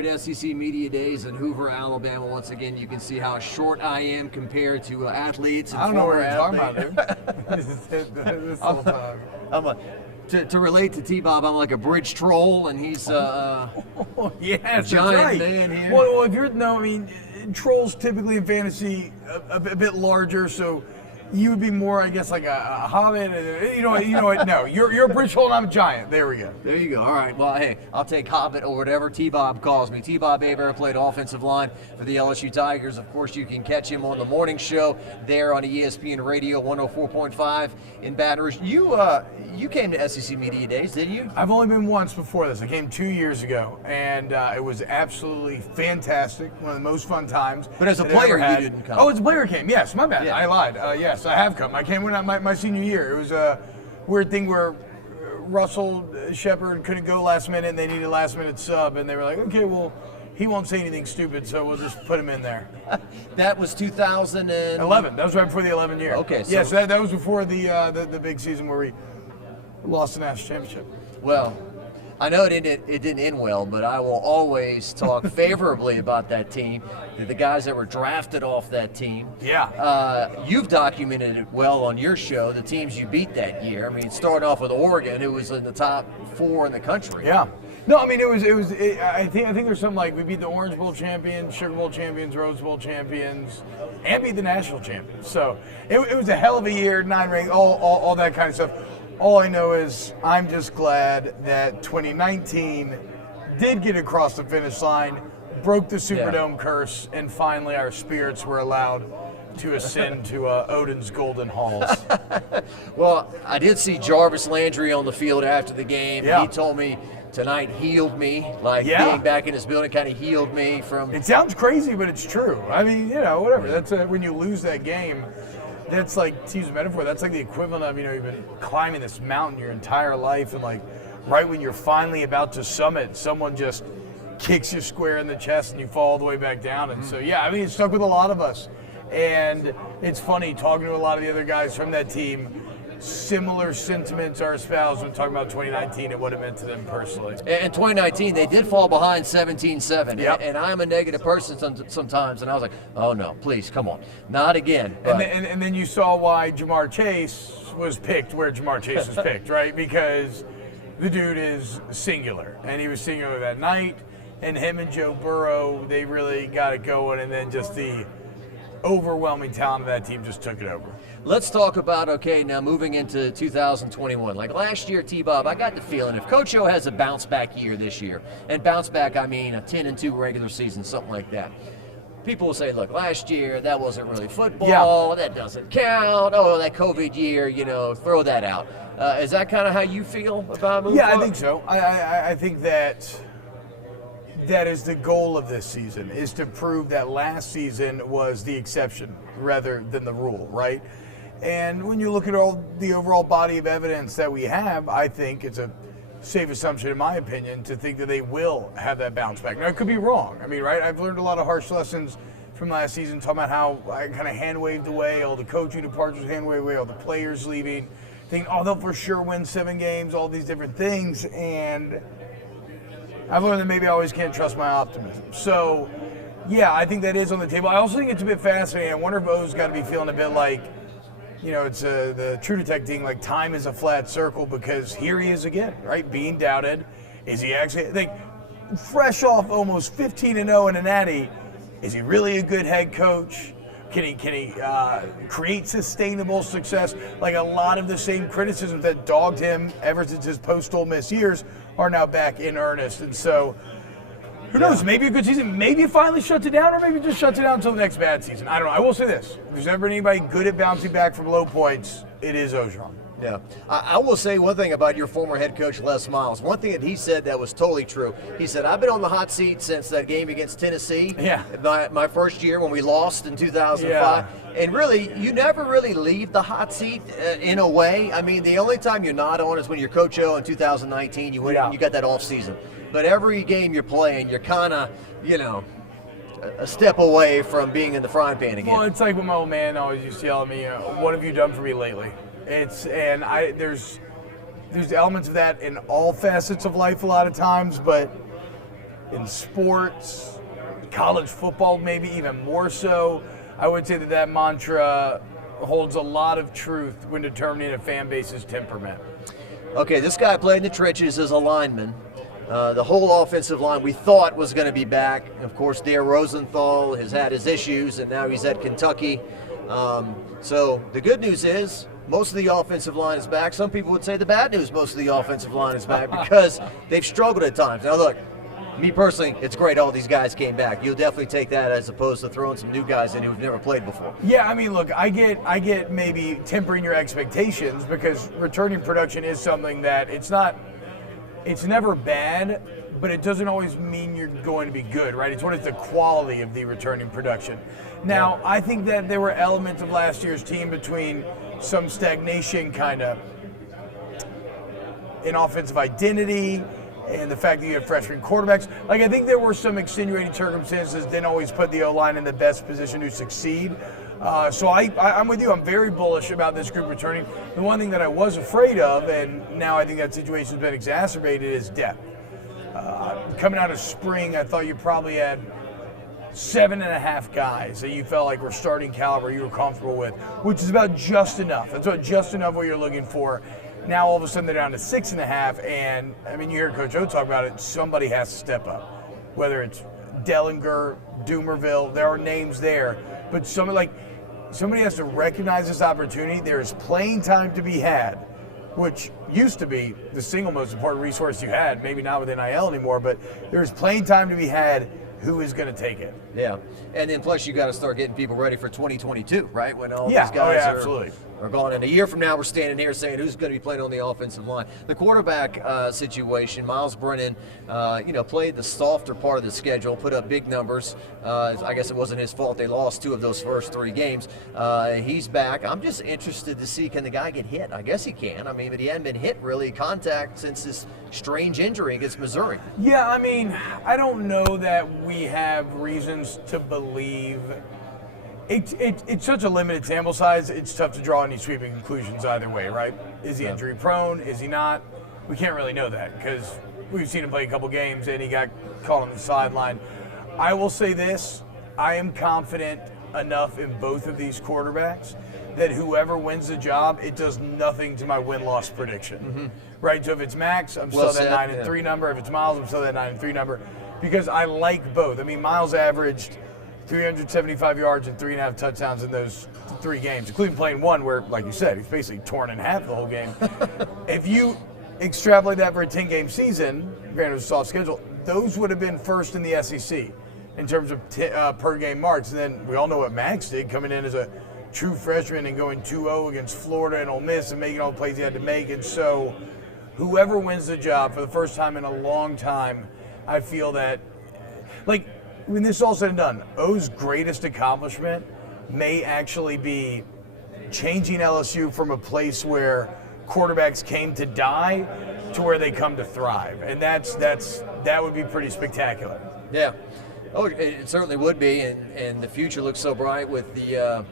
here at SEC Media Days in Hoover, Alabama. Once again, you can see how short I am compared to athletes. And I don't know what you're talking about, dude. To relate to T-Bob, I'm like a bridge troll, and he's yes, a giant man here. Well, if trolls typically in fantasy a bit larger, so you would be more, I guess, like a hobbit. You know what? No, you're a bridge troll and I'm a giant. There we go. There you go. All right. Well, hey, I'll take hobbit or whatever T-Bob calls me. T-Bob Hebert played offensive line for the LSU Tigers. Of course, you can catch him on the morning show there on ESPN Radio 104.5 in Baton Rouge. You came to SEC Media Days, didn't you? I've only been once before this. I came 2 years ago, and it was absolutely fantastic. One of the most fun times. But as a player, you didn't come. Oh, as a player, came. Yes, my bad. Yeah. I lied. Yes, I have come. I came when my senior year. It was a weird thing where Russell Shepard couldn't go last minute, and they needed a last minute sub, and they were like, okay, well, he won't say anything stupid, so we'll just put him in there. That was 2011. That was right before the 11 year. Okay. Yes, that was before the big season where we lost the national championship. Well, I know it didn't end well, but I will always talk favorably about that team, the guys that were drafted off that team. Yeah. You've documented it well on your show, the teams you beat that year. I mean, starting off with Oregon, who was in the top 4 in the country. Yeah. No, I mean, I think there's something like we beat the Orange Bowl champions, Sugar Bowl champions, Rose Bowl champions, and beat the national champions. So it was a hell of a year, 9 rings, all that kind of stuff. All I know is I'm just glad that 2019 did get across the finish line, broke the Superdome curse, and finally our spirits were allowed to ascend to Odin's golden halls. Well, I did see Jarvis Landry on the field after the game. Yeah. He told me tonight healed me, being back in his building kind of healed me from... It sounds crazy, but it's true. I mean, whatever. That's when you lose that game, that's like, to use a metaphor, that's like the equivalent of, you've been climbing this mountain your entire life, and right when you're finally about to summit, someone just kicks you square in the chest and you fall all the way back down. And so, it stuck with a lot of us. And it's funny talking to a lot of the other guys from that team. Similar sentiments are espoused when talking about 2019 and what it meant to them personally. In 2019, they did fall behind 17-7. Yep. And I'm a negative person sometimes, and I was like, oh no, please, come on. Not again. And then you saw why Jamar Chase was picked where Jamar Chase was picked, right? Because the dude is singular, and he was singular that night, and him and Joe Burrow, they really got it going, and then just the overwhelming talent of that team just took it over. Let's talk about, now moving into 2021. Like last year, T-Bob, I got the feeling if Coach O has a bounce-back year this year, and bounce-back, I mean a 10-2 regular season, something like that, people will say, look, last year, that wasn't really football, that doesn't count, that COVID year, throw that out. Is that kind of how you feel about moving forward? I think so. I think that is the goal of this season, is to prove that last season was the exception rather than the rule, right? And when you look at all the overall body of evidence that we have, I think it's a safe assumption, in my opinion, to think that they will have that bounce back. Now, I could be wrong. I mean, right? I've learned a lot of harsh lessons from last season, talking about how I kind of hand-waved away all the coaching departures, hand-waved away all the players leaving, thinking, they'll for sure win 7 games, all these different things. And I've learned that maybe I always can't trust my optimism. So, I think that is on the table. I also think it's a bit fascinating. I wonder if O's got to be feeling a bit like, it's the True Detecting, like time is a flat circle, because here he is again, right? Being doubted. Is he actually, fresh off almost 15-0 in a natty, is he really a good head coach? Can he create sustainable success? Like a lot of the same criticisms that dogged him ever since his post-Ole Miss years are now back in earnest. And so, who knows? Maybe a good season. Maybe it finally shuts it down, or maybe it just shuts it down until the next bad season. I don't know. I will say this. If there's ever anybody good at bouncing back from low points, it is Ogeron. Yeah. I will say one thing about your former head coach, Les Miles. One thing that he said that was totally true. He said, I've been on the hot seat since that game against Tennessee. Yeah. My first year when we lost in 2005. Yeah. And really, you never really leave the hot seat in a way. I mean, the only time you're not on is when you're Coach O in 2019. You win and you got that off season. But every game you're playing, you're kind of, a step away from being in the frying pan again. Well, it's like when my old man always used to yell at me, what have you done for me lately? There's elements of that in all facets of life a lot of times, but in sports, college football maybe even more so. I would say that mantra holds a lot of truth when determining a fan base's temperament. Okay, this guy played in the trenches as a lineman. The whole offensive line we thought was going to be back. Of course, Dare Rosenthal has had his issues, and now he's at Kentucky. So the good news is most of the offensive line is back. Some people would say the bad news, most of the offensive line is back because they've struggled at times. Now look, me personally, it's great all these guys came back. You'll definitely take that as opposed to throwing some new guys in who've never played before. Yeah, I mean, look, I get maybe tempering your expectations because returning production is something that it's never bad, but it doesn't always mean you're going to be good, right? It's what is the quality of the returning production. Now, I think that there were elements of last year's team between some stagnation kind of in offensive identity and the fact that you have freshman quarterbacks. Like, I think there were some extenuating circumstances that didn't always put the O-line in the best position to succeed. So I'm with you. I'm very bullish about this group returning. The one thing that I was afraid of, and now I think that situation's been exacerbated, is depth. Coming out of spring, I thought you probably had 7.5 guys that you felt like were starting caliber you were comfortable with, which is about just enough. That's about just enough what you're looking for. Now all of a sudden they're down to 6.5, and I mean, you hear Coach O talk about it. Somebody has to step up, whether it's Dellinger, Doomerville. There are names there, but somebody has to recognize this opportunity. There is playing time to be had, which used to be the single most important resource you had. Maybe not with NIL anymore, but there's playing time to be had. Who is going to take it? Yeah, and then plus you got to start getting people ready for 2022, right? When all these guys absolutely. are gone. And a year from now, we're standing here saying who's going to be playing on the offensive line. The quarterback situation, Miles Brennan, played the softer part of the schedule, put up big numbers. I guess it wasn't his fault they lost 2 of those first 3 games. He's back. I'm just interested to see, can the guy get hit? I guess he can. I mean, but he hadn't been hit really contact since this strange injury against Missouri. Yeah, I mean, I don't know that we have reasons to believe. It's such a limited sample size, it's tough to draw any sweeping conclusions either way, right? Is he injury prone? Is he not? We can't really know that because we've seen him play a couple games and he got caught on the sideline. I will say this, I am confident enough in both of these quarterbacks that whoever wins the job, it does nothing to my win-loss prediction. Mm-hmm. Right, so if it's Max, I'm still that 9-3 number. If it's Miles, I'm still that 9-3 number because I like both. I mean, Miles averaged 375 yards and 3.5 touchdowns in those 3 games, including playing one where, like you said, he's basically torn in half the whole game. If you extrapolate that for a 10-game season, granted it was a soft schedule, those would have been first in the SEC in terms of per-game marks. And then we all know what Max did, coming in as a true freshman and going 2-0 against Florida and Ole Miss and making all the plays he had to make. And so whoever wins the job for the first time in a long time, I feel that, like, when this is all said and done, O's greatest accomplishment may actually be changing LSU from a place where quarterbacks came to die to where they come to thrive, and that would be pretty spectacular. Yeah, it certainly would be, and the future looks so bright with the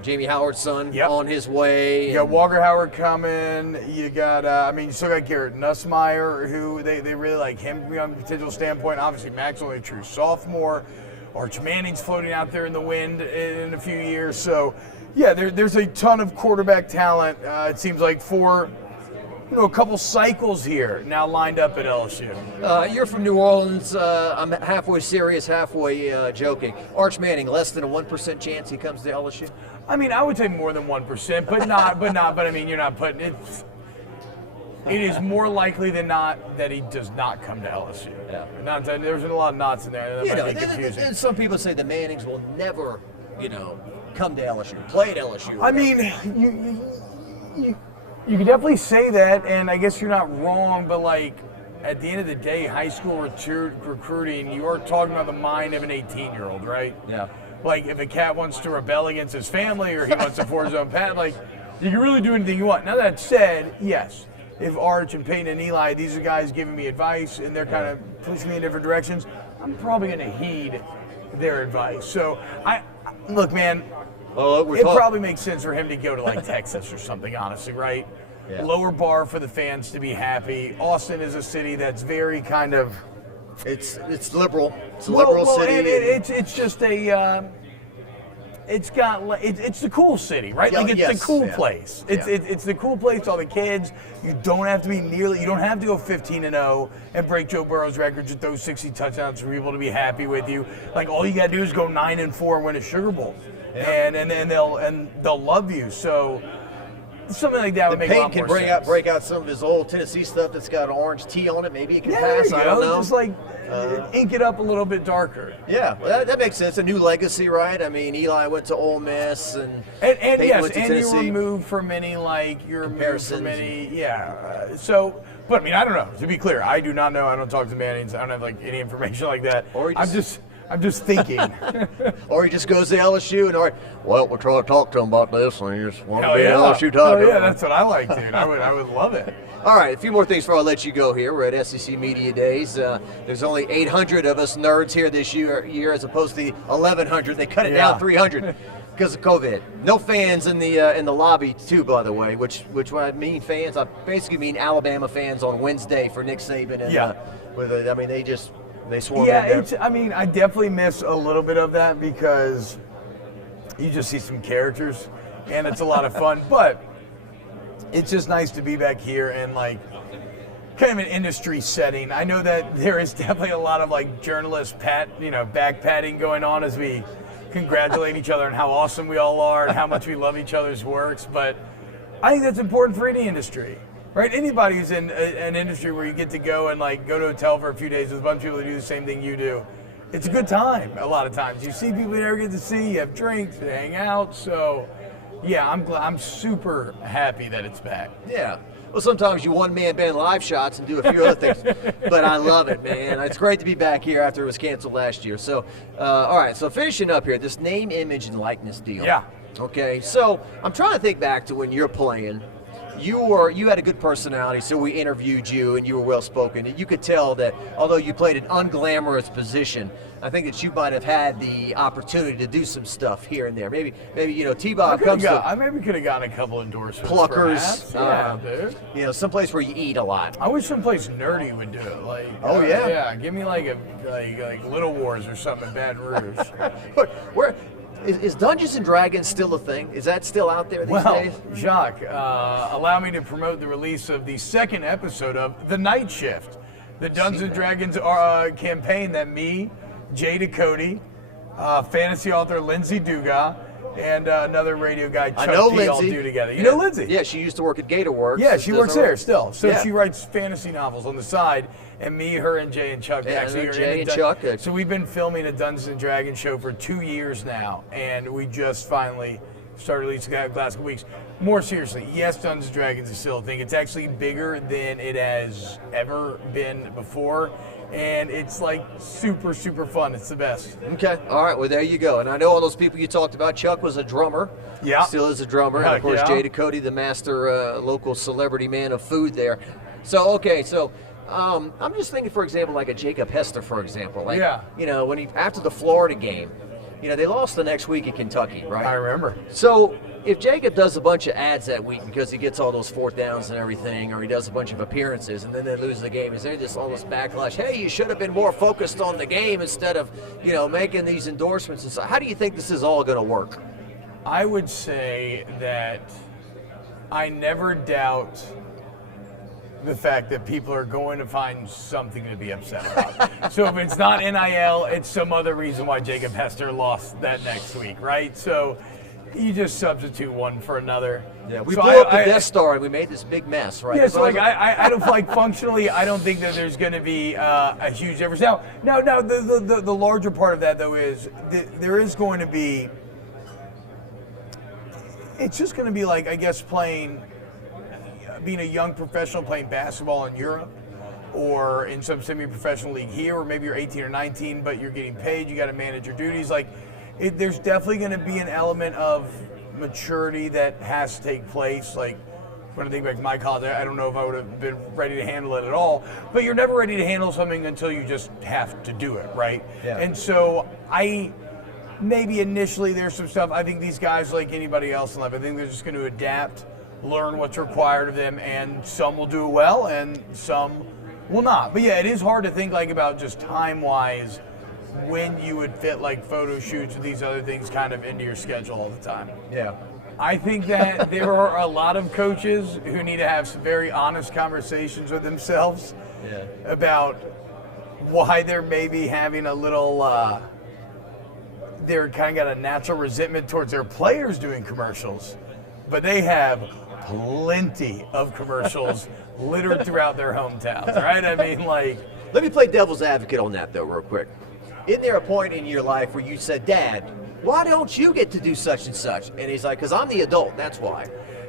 Jamie Howard's son on his way. You got Walker Howard coming. You got, you still got Garrett Nussmeier, who they really like him from a potential standpoint. Obviously, Max only a true sophomore. Arch Manning's floating out there in the wind in a few years. So, yeah, there's a ton of quarterback talent. It seems like for a couple cycles here now lined up at LSU. You're from New Orleans. I'm halfway serious, halfway joking. Arch Manning, less than a 1% chance he comes to LSU? I mean, I would say more than 1%, but I mean, you're not putting it. It is more likely than not that he does not come to LSU. Yeah. There's a lot of knots in there. That might be confusing. Some people say the Mannings will never, come to LSU, play at LSU. I mean, you can definitely say that, and I guess you're not wrong, but like at the end of the day, high school recruiting, you are talking about the mind of an 18-year-old, right? Yeah. Like if a cat wants to rebel against his family or he wants to forge his own path, like you can really do anything you want. Now that said, yes, if Arch and Peyton and Eli, these are guys giving me advice and they're kind of pushing me in different directions, I'm probably going to heed their advice. So look, man, it probably makes sense for him to go to like Texas or something, honestly, right? Yeah. Lower bar for the fans to be happy. Austin is a city that's very kind of It's liberal. It's a liberal city. And it's just a. It's the cool city, right? Like it's the cool place. It's the cool place. All the kids. You don't have to be nearly. You don't have to go 15-0 and break Joe Burrow's records and throw 60 touchdowns for people to be happy with you. Like all you got to do is go 9-4 and win a Sugar Bowl, and they'll love you. So something like that would make a lot more sense. Payne can break out some of his old Tennessee stuff that's got orange tea on it. Maybe he can pass. I don't know. Just like ink it up a little bit darker. Yeah, well, that makes sense. A new legacy, right? I mean, Eli went to Ole Miss, and Peyton went to Tennessee. You removed from any but I mean, I don't know. To be clear, I do not know. I don't talk to Mannings. I don't have any information like that. I'm just thinking. Or he just goes to LSU and we're trying to talk to him about this, and he just want to be an LSU Tiger. Oh yeah, that's what I like, dude. I would love it. All right, a few more things before I let you go here. We're at SEC Media Days. There's only 800 of us nerds here this year as opposed to the 1,100. They cut it down 300 because of COVID. No fans in the lobby, too, by the way, which when I mean fans, I basically mean Alabama fans on Wednesday for Nick Saban. And, they swarm in there. I definitely miss a little bit of that because you just see some characters, and it's a lot of fun. But it's just nice to be back here and kind of an industry setting. I know that there is definitely a lot of journalist back patting going on as we congratulate each other on how awesome we all are and how much we love each other's works. But I think that's important for any industry, right? Anybody who's in an industry where you get to go and go to a hotel for a few days with a bunch of people who do the same thing you do. It's a good time a lot of times. You see people you never get to see, you have drinks, you hang out, so yeah, I'm super happy that it's back. Yeah. Well, sometimes you one-man band live shots and do a few other things, but I love it, man. It's great to be back here after it was canceled last year. So, all right, so finishing up here, this name, image, and likeness deal. Yeah. Okay, so I'm trying to think back to when you're playing. You had a good personality, so we interviewed you, and you were well-spoken. And you could tell that although you played an unglamorous position, I think that you might have had the opportunity to do some stuff here and there. Maybe T-Bob comes I maybe could have gotten a couple endorsements. Pluckers. Perhaps. Dude. Someplace where you eat a lot. I wish someplace nerdy would do it. Yeah, give me like Little Wars or something in Baton Rouge. Where? Is Dungeons & Dragons still a thing? Is that still out there these days? Jacques, allow me to promote the release of the second episode of The Night Shift, the Dungeons & Dragons campaign that me, Jay Ducote, fantasy author Lindsay Dugas, and another radio guy, Chuck D, all do together. You know Lindsay? Yeah, she used to work at GatorWorks. Yeah, she works there still. So she writes fantasy novels on the side, and me, her, and Jay and Chuck actually are Jay and Chuck. So we've been filming a Dungeons & Dragons show for 2 years now, and we just finally started releasing that the last couple weeks. More seriously, yes, Dungeons & Dragons is still a thing. It's actually bigger than it has ever been before. And it's super, super fun. It's the best. Okay. All right. Well, there you go. And I know all those people you talked about. Chuck was a drummer. Yeah. Still is a drummer. And of course, Jay Ducote, the master local celebrity man of food there. So, okay. So, I'm just thinking, for example, like a Jacob Hester, for example. When after the Florida game, they lost the next week at Kentucky, right? I remember. So, if Jacob does a bunch of ads that week because he gets all those fourth downs and everything, or he does a bunch of appearances and then they lose the game, is there just all this backlash? Hey, you should have been more focused on the game instead of, making these endorsements and stuff. How do you think this is all going to work? I would say that I never doubt the fact that people are going to find something to be upset about. So if it's not NIL, it's some other reason why Jacob Hester lost that next week, right? So you just substitute one for another. Yeah, we blew up the Death Star and we made this big mess, right? Yeah, so I don't functionally, I don't think that there's going to be a huge difference. Now, the larger part of that though is there is going to be. It's just going to be I guess being a young professional playing basketball in Europe, or in some semi-professional league here, or maybe you're 18 or 19, but you're getting paid. You got to manage your duties. There's definitely going to be an element of maturity that has to take place. When I think back to my college, I don't know if I would have been ready to handle it at all. But you're never ready to handle something until you just have to do it, right? Yeah. And so maybe initially there's some stuff. I think these guys, like anybody else in life, I think they're just going to adapt, learn what's required of them, and some will do it well, and some Well, not. But yeah, it is hard to think like about just time-wise when you would fit like photo shoots or these other things kind of into your schedule all the time. Yeah. I think that there are a lot of coaches who need to have some very honest conversations with themselves about why they're maybe having a little, they're kind of got a natural resentment towards their players doing commercials, but they have plenty of commercials littered throughout their hometowns, right? I mean, like. Let me play devil's advocate on that, though, real quick. Isn't there a point in your life where you said, Dad, why don't you get to do such and such? And he's like, because I'm the adult, that's why.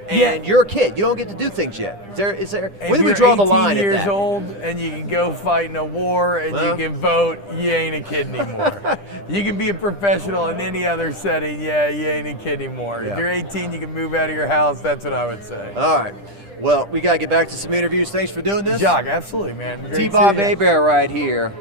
And you're a kid, you don't get to do things yet. Is there? Where do we draw the line at that? If you're 18 years old and you can go fight in a war and you can vote, you ain't a kid anymore. You can be a professional in any other setting, you ain't a kid anymore. Yeah. If you're 18, you can move out of your house, that's what I would say. All right. Well, we got to get back to some interviews. Thanks for doing this. Jock, absolutely, man. T-Bob Hebert right here.